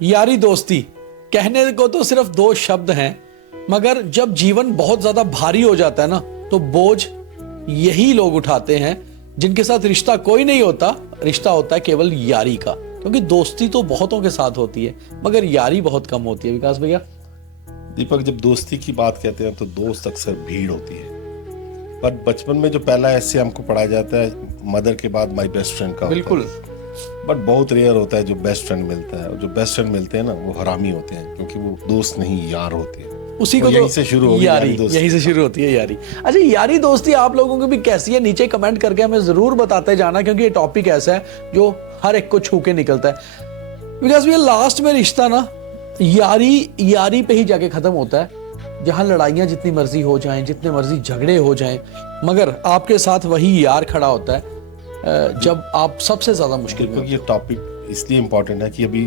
यारी दोस्ती कहने को तो सिर्फ दो शब्द हैं, मगर जब जीवन बहुत ज्यादा भारी हो जाता है ना, तो बोझ यही लोग उठाते हैं जिनके साथ रिश्ता कोई नहीं होता, रिश्ता होता है केवल यारी का। क्योंकि दोस्ती तो बहुतों के साथ होती है, मगर यारी बहुत कम होती है। विकास भैया। दीपक, जब दोस्ती की बात कहते हैं तो दोस्त अक्सर भीड़ होती है, पर बचपन में जो पहला ऐसे हमको पढ़ाया जाता है, मदर के बाद माय बेस्ट फ्रेंड का बिल्कुल। बट बहुत रेयर होता है जो बेस्ट फ्रेंड मिलता है, और जो बेस्ट फ्रेंड मिलते हैं ना वो हरामी होते हैं, क्योंकि वो दोस्त नहीं यार होते हैं। उसी को यहीं से शुरू होगी यारी, यहीं से शुरू होती है यारी। अच्छा, यारी दोस्ती आप लोगों की भी कैसी है, नीचे कमेंट करके हमें जरूर बताते जाना, क्योंकि ये टॉपिक ऐसा है जो हर एक को छू के निकलता है। बिकॉज भैया लास्ट में रिश्ता ना यारी पे ही जाके खत्म होता है, जहां लड़ाइयां जितनी मर्जी हो जाएं, जितने मर्जी झगड़े हो जाएं, मगर आपके साथ वही यार खड़ा होता है जब आप सबसे ज्यादा मुश्किल में। ये टॉपिक इसलिए इम्पोर्टेंट है कि अभी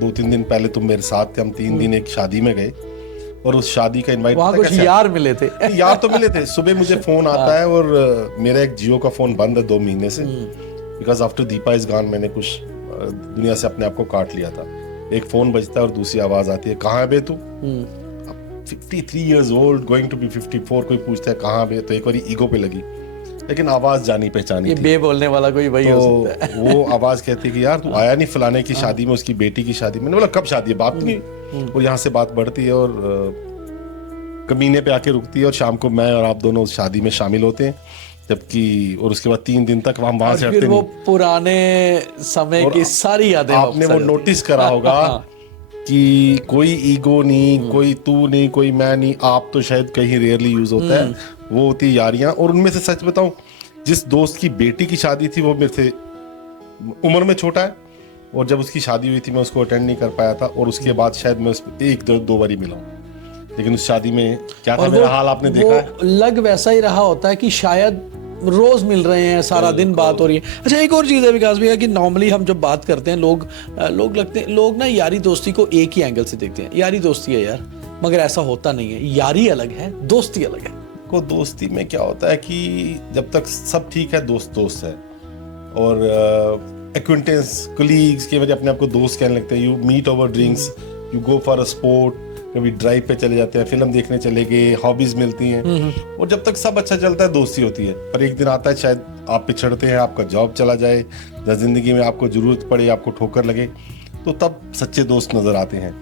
2-3 दिन पहले तुम मेरे साथ थे, हम 3 दिन एक शादी में गए, और उस शादी का इनवाइट वहां कुछ यार मिले थे। यार तो मिले थे। सुबह मुझे फोन आता है, और मेरा एक जियो का फोन बंद है 2 महीने से, because after Deepa is gone मैंने कुछ दुनिया से अपने आप को काट लिया था। एक फोन बजता है और दूसरी आवाज आती है, कहाँ है बे तू? 53 years old, going to be 54, कोई पूछता है कहाँ बे, तो एक बार ईगो पे लगी, लेकिन आवाज जानी पहचानी थी। बे बोलने वाला कोई वही हो सकता है। वो आवाज कहती कि यार तू आया नहीं फलाने की शादी में, उसकी बेटी की शादी। मैंने बोला कब शादी है, बात नहीं। और यहाँ से बात बढ़ती है और कमीने पे आके रुकती है, और शाम को मैं और आप दोनों उस शादी में शामिल होते हैं, जबकि और उसके बाद 3 दिन तक हम वहां से हटते नहीं। वो पुराने समय की सारी यादें आपने वो नोटिस करा होगा कि कोई ईगो नहीं, कोई तू नहीं, कोई मैं नहीं, आप तो शायद कहीं रेयरली यूज होता है, वो होती है यारियां। और उनमें से सच बताऊं, जिस दोस्त की बेटी की शादी थी वो मेरे से उम्र में छोटा है, और जब उसकी शादी हुई थी मैं उसको अटेंड नहीं कर पाया था, और उसके बाद शायद मैं उसमें 1-2 बार ही मिला हूं। लेकिन उस शादी में क्या था मेरा हाल आपने देखा है। लग वैसा ही रहा होता है कि शायद रोज मिल रहे हैं, सारा दिन बात हो रही है। अच्छा, एक और चीज है विकास भैया कि नॉर्मली हम जब बात करते हैं लोग ना यारी दोस्ती को एक ही एंगल से देखते हैं, यारी दोस्ती है यार, मगर ऐसा होता नहीं है। यारी अलग है, दोस्ती अलग है। को दोस्ती में क्या होता है कि जब तक सब ठीक है दोस्त है, और एक्विंटेंस कोलीग्स के वजह अपने आप को दोस्त कहने लगते हैं। You meet over drinks, you go for a sport, कभी ड्राइव पे चले जाते हैं, फिल्म देखने चले गए, हॉबीज मिलती हैं, और जब तक सब अच्छा चलता है दोस्ती होती है। पर एक दिन आता है शायद आप पिछड़ते हैं, आपका जॉब चला जाए, या जिंदगी में आपको जरूरत पड़े, आपको ठोकर लगे, तो तब सच्चे दोस्त नजर आते हैं।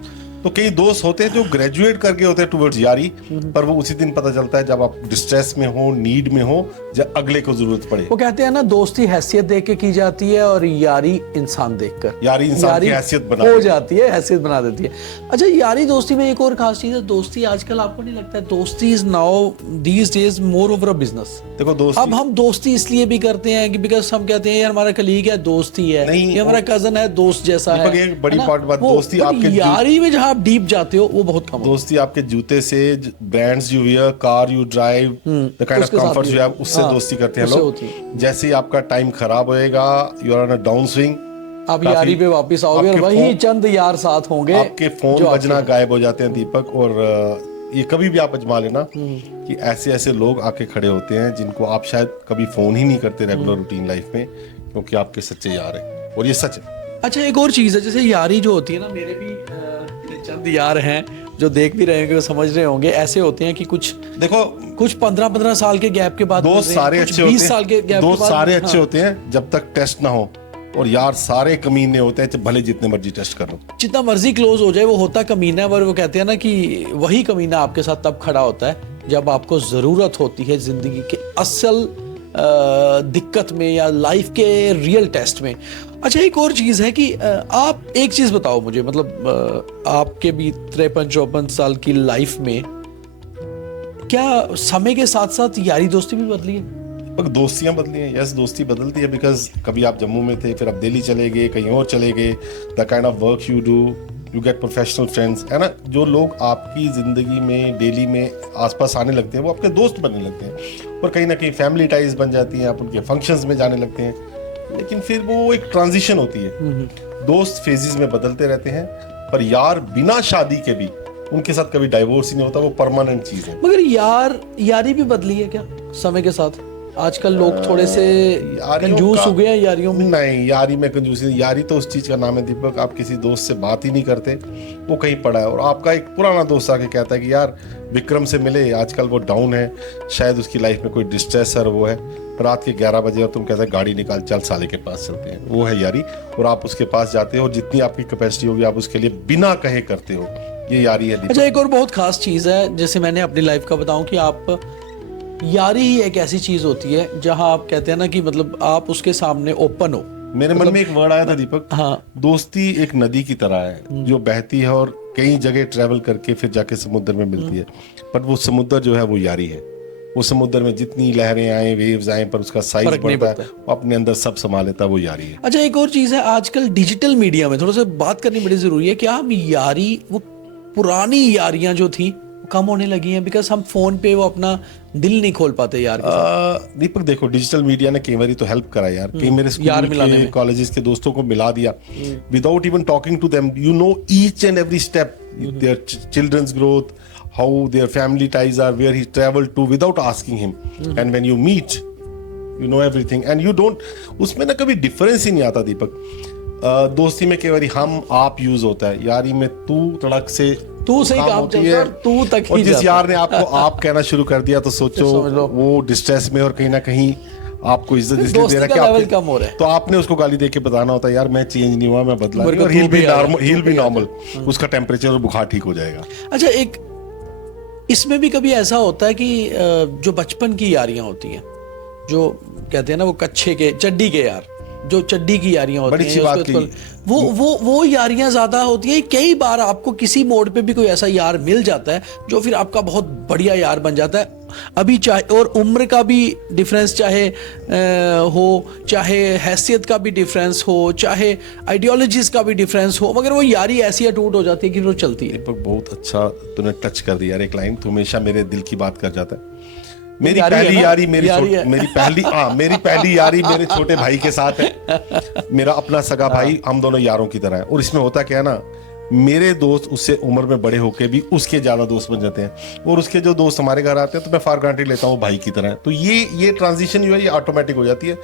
तो कई दोस्त होते हैं जो ग्रेजुएट करके होते हैं टुवर्ड्स यारी, पर वो उसी दिन पता चलता है जब आप डिस्ट्रेस में हो, नीड में हो, जब अगले को जरूरत पड़े। वो कहते हैं ना, दोस्ती हैसियत देख के की जाती है, और यारी इंसान देखकर। यारी इंसान की हैसियत बना हो जाती है, हैसियत बना देती है। अच्छा, यारी दोस्ती में एक और खास चीज है, दोस्ती आजकल आपको नहीं लगता है दोस्ती is now these days more over a business? देखो दोस्ती, अब हम दोस्ती इसलिए भी करते हैं कि बिकॉज हम कहते हैं यार हमारा कलीग है, दोस्ती है, ये हमारा कजन है, दोस्त जैसा है। एक बड़ी बात, दोस्ती आपके यारी में जहां आप डीप जाते हो वो बहुत कम। दोस्ती आपके जूते से, brands you wear, car you drive, the kind of comforts you have, उससे दोस्ती करते हैं लोग। जैसे ही आपका टाइम खराब होएगा, you are on a down swing, आप यारी पे वापस आओगे और वही चंद यार साथ होंगे, आपके फोन बजना गायब हो जाते हैं दीपक। और ये कभी भी आप आजमा लेना कि ऐसे ऐसे लोग आके खड़े होते हैं जिनको आप शायद कभी फोन ही नहीं करते रेगुलर रूटीन लाइफ में, क्योंकि आपके सच्चे यार हैं, और ये सच है। अच्छा, एक और चीज है, जैसे यारी जो होती है ना, मेरे भी चंद यार हैं जो देख भी रहे होंगे, समझ रहे होंगे, ऐसे होते हैं कि कुछ देखो, कुछ 15 साल के गैप के बाद दोस्त सारे अच्छे होते हैं, 20 साल के गैप दोस्त सारे अच्छे होते हैं जब तक टेस्ट ना हो, और यार सारे कमीने होते हैं, भले जितने मर्जी टेस्ट करो, जितना मर्जी क्लोज हो जाए, वो होता कमीना है। और वो कहते हैं ना कि वही कमीना आपके साथ तब खड़ा होता है जब आपको जरूरत होती है जिंदगी के असल दिक्कत में या लाइफ के रियल टेस्ट में। अच्छा, एक और चीज है कि आप एक चीज बताओ मुझे, मतलब आपके भी 53-54 साल की लाइफ में क्या समय के साथ साथ यारी दोस्ती भी बदली है? दोस्तियां बदली हैं, यस, दोस्ती बदलती है, बिकॉज कभी आप जम्मू में थे, फिर आप दिल्ली चले गए, कहीं और चले गए, the kind of work you do, you get professional friends, है ना। जो लोग आपकी जिंदगी में डेली में आसपास आने लगते हैं वो आपके दोस्त बनने लगते हैं, और कहीं ना कहीं फैमिली टाइज बन जाती हैं, आप उनके फंक्शंस में जाने लगते हैं। लेकिन फिर वो एक ट्रांजिशन होती है, दोस्त फेजेस में बदलते रहते हैं, पर यार बिना शादी के भी उनके साथ कभी डाइवोर्स ही नहीं होता, वो परमानेंट चीज है। मगर यारी भी बदली है क्या समय के साथ? आजकल लोग थोड़े से यारियों कंजूस का- हो गए हैं यारियों में। नहीं, यारी में कंजूसी नहीं। यारी तो उस चीज का नाम है दीपक, आप किसी दोस्त से बात ही नहीं करते, वो कहीं पड़ा है, और आपका एक पुराना दोस्त आके कहता है कि यार विक्रम से मिले, आजकल वो डाउन है, शायद उसकी लाइफ में कोई डिस्ट्रेस है, वो है रात के 11 बजे और तुम कहते हैं गाड़ी निकाल चल साले के पास चलते हैं, वो है यारी। और आप उसके पास जाते हो और जितनी आपकी कैपेसिटी होगी आप उसके लिए बिना कहे करते हो, ये यारी है दीपक। अच्छा, एक और बहुत खास चीज़ है, जैसे मैंने अपनी लाइफ का बताऊं कि आप, यारी ही एक ऐसी चीज़ होती है जहां आप कहते हैं ना कि मतलब आप उसके सामने ओपन हो। मेरे मन में एक वर्ड आया था दीपक, हाँ, दोस्ती एक नदी की तरह है जो बहती है और कई जगह ट्रेवल करके फिर जाके समुद्र में मिलती है, पर वो समुद्र जो है वो यारी है। वो समुद्र में जितनी लहरें आए, वेव्स आए, पर उसका साइज फर्क नहीं बढ़ता है, वो अपने अंदर सब संभा लेता है, वो यारी है। अच्छा, एक और चीज़ है, आजकल डिजिटल मीडिया में थोड़ा सा बात करनी बड़ी ज़रूरी है। क्या हम यारी, वो पुरानी यारियां जो थी कम होने लगी हैं? बिकॉज हम फोन पे वो अपना दिल नहीं खोल पाते यार के साथ। दीपक देखो, डिजिटल मीडिया ने कई बार तो हेल्प करा यार, कई मेरे यार स्कूल मिलाने के में। कॉलेजेस के दोस्तों को मिला दिया without even talking to them. You know each and every step, their children's growth, how their family ties are, where he travel to without asking him, and when you meet you know everything and you don't, उसमें ना कभी difference ही नहीं आता दीपक। दोस्ती में कई बार हम आप यूज होता है, यारी में तू तड़क से तू से ही काम होती चलता है और तू तक और ही जिस जाता यार ने आपको आप कहना शुरू कर दिया तो सोचो समझ लो। वो डिस्ट्रेस में और कहीं ना कहीं आपको इज्जत इसलिए दे दोस्ती रहा है का कि लेवल आपके- कम हो रहा है। तो आपने उसको गाली दे के बताना होता है यार मैं चेंज नहीं हुआ, मैं बदला मेरे नहीं, को और तू he'll be भी आ normal, जा, he'll तू be भी आ जा। normal, उसका टेम्परेचर और बुखार ठीक हो जाएगा। अच्छा, एक इसमें भी कभी ऐसा होता है कि जो बचपन की यारियां होती हैं, जो कहते हैं ना वो कच्छे के चड्डी के यार, जो चड्डी की यारियां होती बड़ी हैं, अच्छी बात उसको- कही। वो यारियां ज्यादा होती हैं। कई बार आपको किसी मोड़ पे भी कोई ऐसा यार मिल जाता है जो फिर आपका बहुत बढ़िया यार बन जाता है। अभी चाहे, और उम्र का भी डिफरेंस चाहे हो, चाहे हैसियत का भी डिफरेंस हो, चाहे आइडियोलॉजीज का भी डिफरेंस हो, मगर वो यारी ऐसी अटूट हो जाती है कि वो चलती है। दीपक बहुत अच्छा तूने टच कर दिया यार, एक लाइन तू हमेशा मेरे दिल की बात कर जाता है। मेरी यारी है पहली ना? यारी मेरी यारी है। मेरी पहली यारी मेरे छोटे भाई के साथ है, मेरा अपना सगा भाई, हम दोनों यारों की तरह है। और इसमें होता क्या है ना, मेरे दोस्त उससे उम्र में बड़े होके भी उसके ज्यादा दोस्त बन जाते हैं, और उसके जो दोस्त हमारे घर आते हैं तो मैं फॉर ग्रांटेड लेता हूँ भाई की तरह है। तो ये ट्रांजिशन जो है ये ऑटोमेटिक हो जाती है,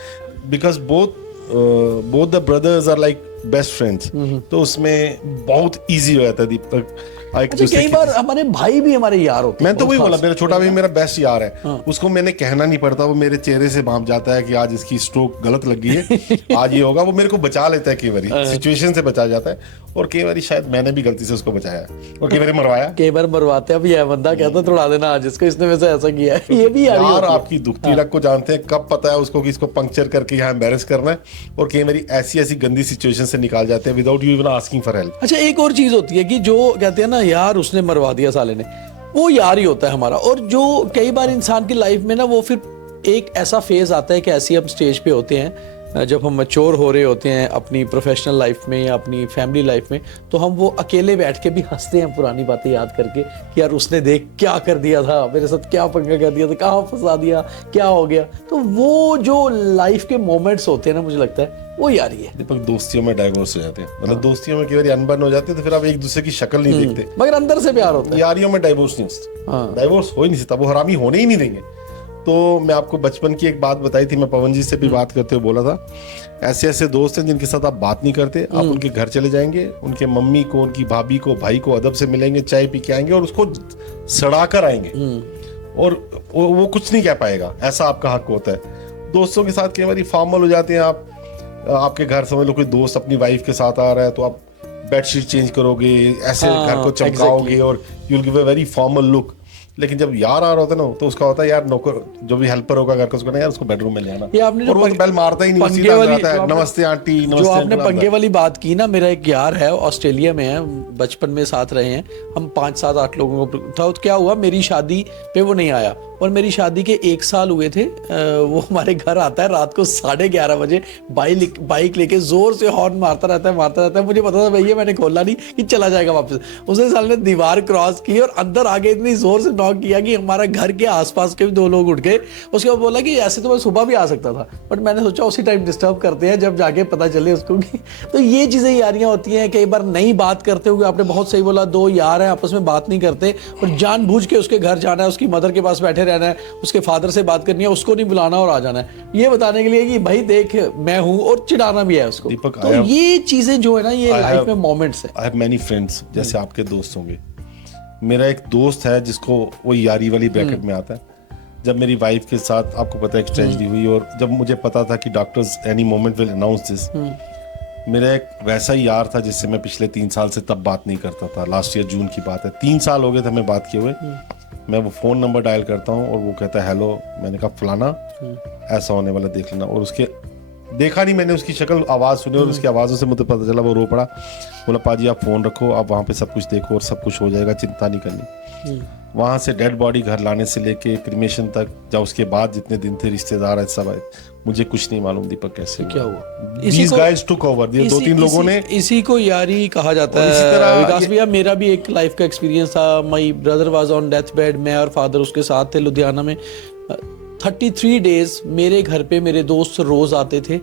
because both the brothers are like best friends, तो उसमें बहुत ईजी हो जाता है दीपक। एक अच्छा, दूसरे कई की- बार हमारे भाई भी हमारे यार होते हैं। मैं तो वही बहुत बोला, खास। मेरा छोटा भाई मेरा बेस्ट यार है, उसको मैंने कहना नहीं पड़ता, वो मेरे चेहरे से भाप जाता है कि आज इसकी स्ट्रोक गलत लग गई है, आज ये होगा। वो मेरे को बचा लेता है, कई बार सिचुएशन से बचा जाता है, और कई बार शायद मैंने भी गलती से उसको बचाया है, और कई बार मरवाया। कई बार मरवाते हैं, अब ये बंदा कहता है तोड़ा देना आज इसको, इसने वैसे ऐसा किया है। ये भी यारी यार होती है। आपकी दुखती रग को जानते हैं, कब पता है उसको कि इसको पंक्चर करके यहाँ एम्बेरस करना है, और कई बार ऐसी ऐसी गंदी सिचुएशन से निकाल जाते हैं without you even asking for help. अच्छा, एक और चीज होती है कि जो कहते हैं ना यार उसने मरवा दिया साले ने, वो यार ही होता है हमारा। और जो कई बार इंसान की लाइफ में ना वो फिर एक ऐसा फेज आता है कि ऐसी हम स्टेज पे होते हैं जब हम मैच्योर हो रहे होते हैं अपनी प्रोफेशनल लाइफ में या अपनी फैमिली लाइफ में, तो हम वो अकेले बैठ के भी हंसते हैं पुरानी बातें याद करके कि यार उसने देख क्या कर दिया था, मेरे साथ क्या पंगा कर दिया था, कहाँ फंसा दिया, क्या हो गया। तो वो जो लाइफ के मोमेंट्स होते हैं ना, मुझे लगता है वो यारी है। दीपक दोस्तियों में डाइवोर्स हो जाते हैं, मतलब दोस्तियों में कई बार अनबन हो जाती है, तो फिर आप एक दूसरे की शक्ल नहीं देखते। मगर अंदर से प्यार होता है। यारियों में डाइवोर्स नहीं होता, डाइवोर्स हो ही नहीं सकता, वो हरामी होने ही नहीं देंगे। तो मैं आपको बचपन की एक बात बताई थी, मैं पवन जी से भी बात करते हुए बोला था, ऐसे ऐसे दोस्त हैं जिनके साथ आप बात नहीं करते, आप उनके घर चले जाएंगे, उनके मम्मी को, उनकी भाभी को, भाई को अदब से मिलेंगे, चाय पी के आएंगे और उसको सड़ा कर आएंगे, और वो कुछ नहीं कह पाएगा, ऐसा आपका हक होता है। दोस्तों के साथ कई बार फॉर्मल हो जाते हैं आप, आपके घर समझ लो कोई दोस्त अपनी वाइफ के साथ आ रहा है तो आप बेडशीट चेंज करोगे, ऐसे घर को चमकाओगे और you will give a very formal look. लेकिन जब यार आ रहा होता है ना, तो उसका होता है यार नौकर जो भी हेल्पर होगा घर का, उसको ना यार उसको बेडरूम में ले आना, ये आपने जो और वो तो बेल मारता ही नहीं, पंगे सीधा वाली- आता जो है आपने- नमस्ते आंटी, नमस्ते जो आपने अंकल, पंगे वाली बात की ना, मेरा एक यार है, ऑस्ट्रेलिया में है, बचपन में साथ रहे हैं हम, 5 7 8 लोगों को था। तो क्या हुआ, मेरी शादी पे वो नहीं आया, और मेरी शादी के 1 साल हुए थे, वो हमारे घर आता है रात को 11:30 बजे, बाइक लेके जोर से हॉर्न मारता रहता है। मुझे पता था भैया मैंने खोला नहीं कि चला जाएगा वापस। उसने साल ने दीवार क्रॉस की और अंदर आगे इतनी जोर से नॉक किया कि हमारा घर के आसपास के भी 2 लोग उठ गए। उसके बाद बोला कि ऐसे तो मैं सुबह भी आ सकता था, बट मैंने सोचा उसी टाइम डिस्टर्ब करते हैं जब जाके पता चले उसको कि तो ये चीज़ें यारियाँ होती हैं। कई बार नहीं बात करते हुए, आपने बहुत सही बोला, 2 यार हैं आपस में बात नहीं करते और जानबूझ के उसके घर जाना है, उसकी मदर के पास बैठे रहना है, उसके फादर से बात करनी है, उसको नहीं बुलाना और आ जाना है, ये बताने के लिए कि भाई देख मैं हूँ, और चिढ़ाना भी है उसको। दीपक, तो ये चीजें जो है ना, ये लाइफ में मोमेंट्स है। आई हैव मेनी फ्रेंड्स, जैसे आपके दोस्त होंगे। मेरा एक दोस्त है जिसको वो यारी वाली ब्रैकेट में आता है। जब मेरी वाइफ के साथ, आपको पता है, एक ट्रेजेडी हुई, और जब मुझे पता था कि doctors any moment will announce this, मेरा एक वैसा ही यार था जिससे मैं पिछले 3 साल से तब बात नहीं करता था। लास्ट ईयर जून की बात है, 3 साल हो गए थे हमें बात किए हुए। मैं वो फ़ोन नंबर डायल करता हूँ और वो कहता है हेलो। मैंने कहा फलाना ऐसा होने वाला, देख लेना। और उसके देखा नहीं मैंने, उसकी शक्ल आवाज़ सुनी और उसकी आवाज़ों से मुझे पता चला, वो रो पड़ा। बोला पाजी आप फ़ोन रखो, आप वहाँ पे सब कुछ देखो और सब कुछ हो जाएगा, चिंता नहीं करनी। वहाँ से डेड बॉडी घर लाने से लेके क्रिमेशन तक, जब उसके बाद जितने दिन थे, रिश्तेदार है सब आए, मुझे कुछ नहीं मालूम दीपक कैसे क्या हुआ। These guys took over, 2-3 लोगों ने। इसी को यारी कहा जाता इसी है। तरह विकास भैया, मेरा भी एक लाइफ का एक्सपीरियंस था। My brother was on death bed, मैं और फादर उसके साथ थे लुधियाना में। 33 डेज मेरे घर पे मेरे दोस्त रोज आते थे,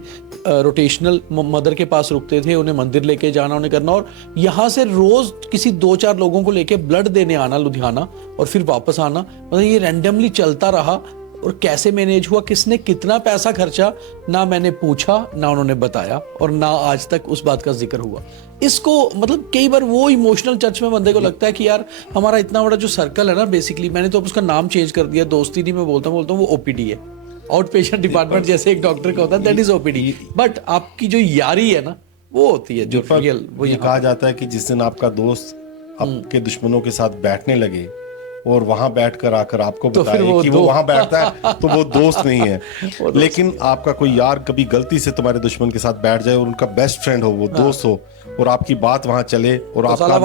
रोटेशनल मदर के पास रुकते थे, उन्हें मंदिर लेके जाना, उन्हें करना, और यहाँ से रोज किसी 2-4 लोगों को लेके ब्लड देने आना लुधियाना, और फिर वापस आना। मतलब ये रैंडमली चलता रहा। और कैसे मैनेज हुआ, किसने कितना पैसा खर्चा, ना मैंने पूछा, ना उन्होंने बताया, और ना आज तक उस बात का जिक्र हुआ। इसको मतलब कई बार वो इमोशनल टच में बंदे को लगता है कि यार हमारा इतना बड़ा जो सर्कल है ना, बेसिकली मैंने तो अब उसका नाम चेंज कर दिया, दोस्ती नहीं मैं बोलता हूँ वो ओपीडी है, आउट पेशेंट डिपार्टमेंट जैसे एक डॉक्टर का होता है, दैट इज ओपीडी। बट आपकी जो यारी है ना, वो होती है जो रियल। वो ये कहा जाता है कि जिस दिन आपका दोस्त आपके दुश्मनों के साथ बैठने लगे और वहां बैठकर आकर आपको तो बताए कि वो वहां बैठता है, तो वो दोस्त नहीं है। लेकिन आपका कोई यार कभी गलती से तुम्हारे दुश्मन के साथ बैठ जाए और उनका बेस्ट फ्रेंड हो, वो दोस्त हो, और आपकी बात वहां चले और तो आपका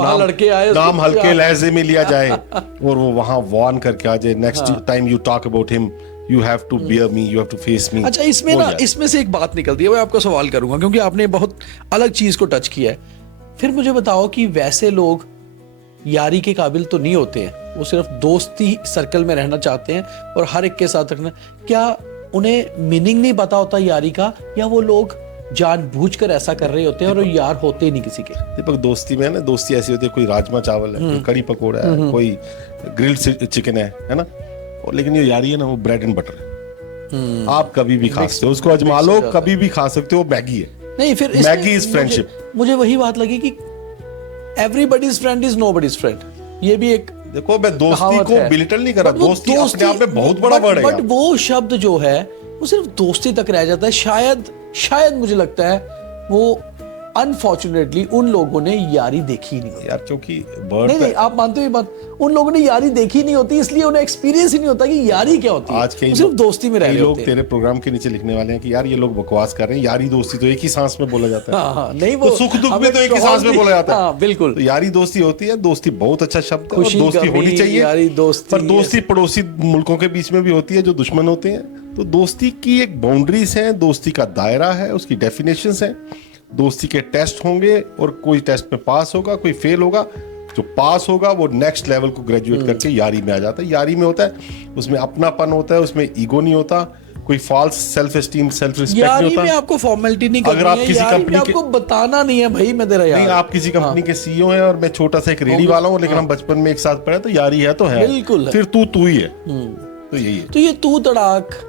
नाम हल्के लहजे में लिया जाए और वो वहां वार्न करके आ जाए, next time you talk about him you have to bear me, you have to face me. अच्छा, इसमें ना, इसमें से एक बात निकलती है, मैं आपको सवाल करूंगा क्योंकि आपने बहुत अलग चीज को टच किया है। फिर मुझे बताओ कि वैसे लोग यारी के काबिल तो नहीं होते हैं, वो सिर्फ दोस्ती सर्कल में रहना चाहते हैं और हर एक के साथ रखना, क्या उन्हें मीनिंग नहीं पता होता यारी का, या वो लोग जानबूझकर ऐसा कर रहे होते हैं और वो यार होते ही नहीं किसी के? दीपक, दोस्ती में है ना, दोस्ती ऐसी होती है, कोई राजमा चावल है, कोई कड़ी पकौड़ा है, कोई ग्रिल्ड चिकन है ना, और लेकिन ये यारी है ना, वो ब्रेड एंड बटर है। आप कभी भी खा सकते हो उसको, अजमा लो, कभी भी खा सकते हो। मैगी है नहीं, फिर मैगी इज फ्रेंडशिप। मुझे वही बात लगी कि everybody's friend is nobody's friend. ये भी एक, देखो मैं दोस्ती को बिलिटल नहीं कर रहा, दोस्ती अपने आप में बहुत बड़ा वर्ड है। बट वो शब्द जो है वो सिर्फ दोस्ती तक रह जाता है। शायद मुझे लगता है वो अनफॉर्चुनेटली उन लोगों ने यारी देखी नहीं होती यार, क्योंकि नहीं, आप मानते हो ये बात, उन लोगों ने यारी देखी नहीं होती, इसलिए उन्हें एक्सपीरियंस ही नहीं होता कि यारी क्या होती है। आज के सिर्फ दोस्ती में रह रहे लोग तेरे प्रोग्राम के नीचे लिखने वाले हैं कि यार ये लोग बकवास कर रहे हैं, यारी दोस्ती तो एक ही सांस में बोला जाता है। हाँ, नहीं, वो तो सुख दुख में तो एक ही सांस में बोला जाता है। हाँ, बिल्कुल। तो यारी दोस्ती होती है, दोस्ती बहुत अच्छा शब्द है और दोस्ती होनी चाहिए, यारी दोस्ती। पर दोस्ती पड़ोसी मुल्कों के बीच में भी होती है जो दुश्मन होते हैं। तो दोस्ती की एक बाउंड्रीज है, दोस्ती का दायरा है, उसकी डेफिनेशंस है। दोस्ती के टेस्ट होंगे और कोई टेस्ट में पास होगा, कोई फेल होगा। जो पास होगा वो नेक्स्ट लेवल को ग्रेजुएट करके यारी में आ जाता है। यारी में होता है, उसमें अपनापन होता है, उसमें ईगो नहीं होता, कोई false self esteem, self respect नहीं होता। यारी में आपको फॉर्मेलिटी नहीं करनी अगर आप है, किसी कंपनी आपको बताना नहीं है भाई मैं तेरा यार। नहीं, आप किसी कंपनी के सीईओ हैं और मैं छोटा सा एक रेडी वाला हूँ, लेकिन हम बचपन में एक साथ पढ़े, तो यारी है तो है, बिल्कुल। फिर तू ही है। तो यही है। तो ये तू तड़ाक,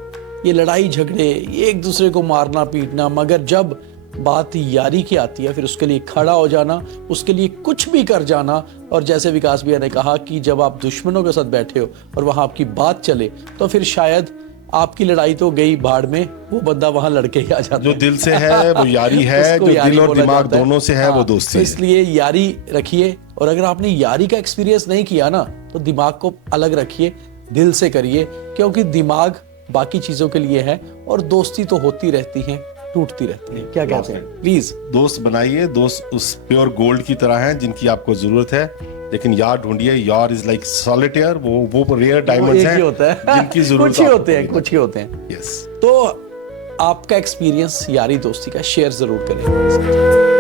ये लड़ाई झगड़े, ये एक दूसरे को मारना पीटना, मगर जब बात यारी की आती है फिर उसके लिए खड़ा हो जाना, उसके लिए कुछ भी कर जाना। और जैसे विकास भैया ने कहा कि जब आप दुश्मनों के साथ बैठे हो और वहां आपकी बात चले, तो फिर शायद आपकी लड़ाई तो गई भाड़ में, वो बंदा वहां लड़के ही आ जाता है। जो दिल से है वो यारी है, जो दिल और दिमाग दोनों से है वो दोस्ती है। इसलिए यारी रखिए, और अगर आपने यारी का एक्सपीरियंस नहीं किया ना, तो दिमाग को अलग रखिए, दिल से करिए, क्योंकि दिमाग बाकी चीजों के लिए है और दोस्ती तो होती रहती है, टूटती रहती है। क्या कहते हैं? प्लीज दोस्त बनाइए, दोस्त उस प्योर गोल्ड की तरह हैं जिनकी आपको जरूरत है, लेकिन यार ढूंढिए, यार इज लाइक सॉलिटेयर, वो रेयर डायमंड्स हैं जिनकी जरूरत कुछ ही होते हैं, कुछ ही होते हैं। यस। तो आपका एक्सपीरियंस यारी दोस्ती का शेयर जरूर करें।